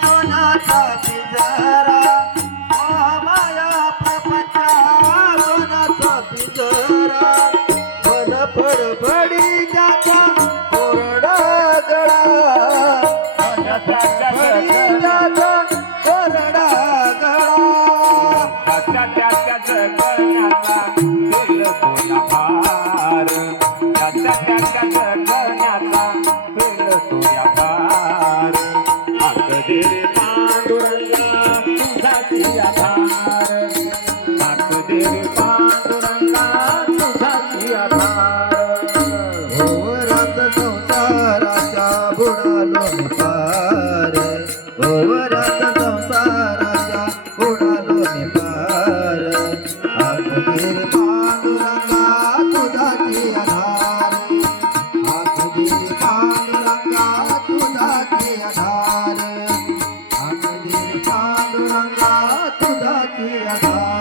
सोन्याचा पिंजरा महामाया प्रपंचा सोन्याचा पिंजरा मन फडफडी त्याचा कोरडा गळा फडफडी त्याचा कोरडा ओवरात संसाराच्या बुडालो मी पार ओवरात संसाराच्या बुडालो मी पार आखदिरी पांडुरंगा तुझाची आधार आखदिरी पांडुरंगा तुझाची आधार आखदिरी पांडुरंगा तुझाची आधार